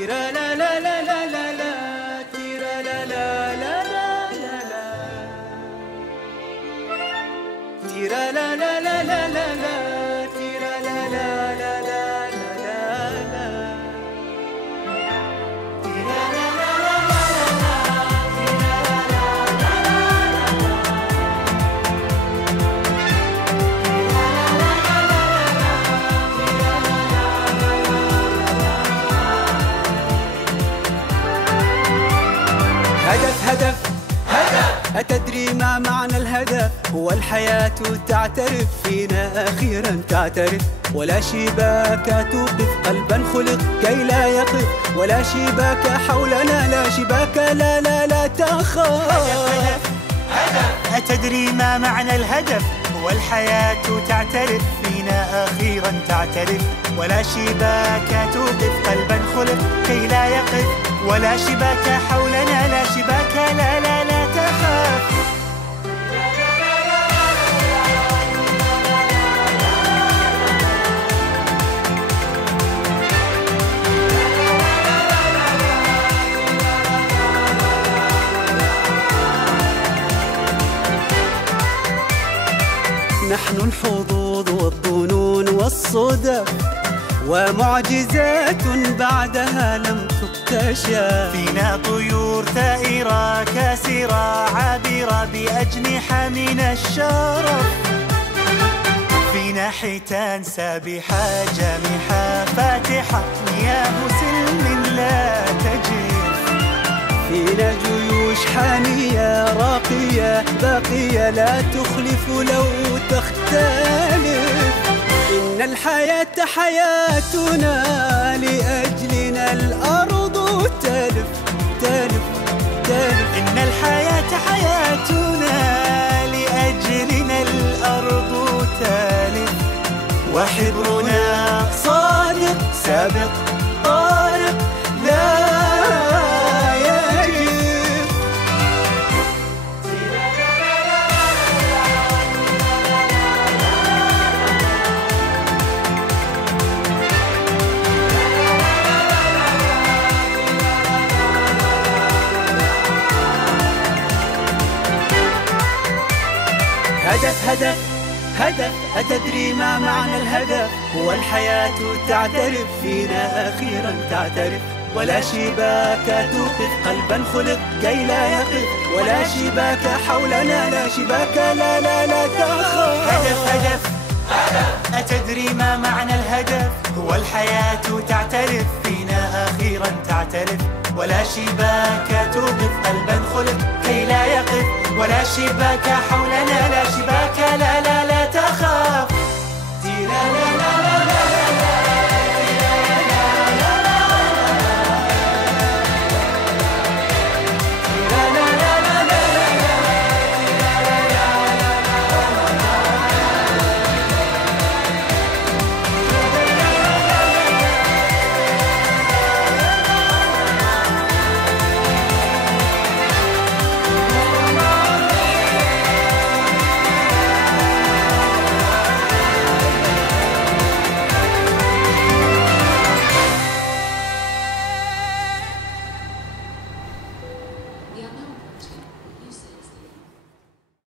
تيرا لا لا لا لا لا لا، تيرا لا لا لا لا لا لا، تيرا لا لا لا لا لا لا، تيرا لا لا لا لا لا لا، تيرا لا لا لا هدف أتدري ما معنى الهدف؟ هو الحياة تعترف فينا أخيرا تعترف، ولا شباك توقف قلبا خلق كي لا يقف، ولا شباك حولنا، لا شباك لا لا لا تخاف. هدف أتدري ما معنى الهدف؟ هو الحياة تعترف فينا أخيرا تعترف، ولا شباك توقف قلبا خلق كي لا يقف، ولا شباك حولنا، لا شباك لا لا لا تخاف. نحن الحظوظ والظنون والصدف، ومعجزات بعدها لم تكتشف. فينا طيور ثائرة كاسرة عابرة بأجنحة من الشرف، فينا حيتان سابحة جامحة فاتحة مياه سلم لا تجف، فينا جيوش حانية راقية باقية لا تخلف لو تختلف. إن الحياة حياتنا لأجلنا الأرض تلف تلف تلف، إن الحياة حياتنا لأجلنا الأرض تلف، وحبرنا صادق سابق طارق لا هدف أتدري ما معنى الهدف؟ هو الحياة تعترف فينا أخيرا تعترف، ولا شباك توقف قلبا خلق كي لا يقف، ولا شباك حولنا، لا شباك لا لا لا تخاف. هدف أتدري ما معنى الهدف؟ هو الحياة تعترف فينا أخيرا تعترف، ولا شباك توقف قلبا خلق كي لا يقف، ولا شباك حولنا،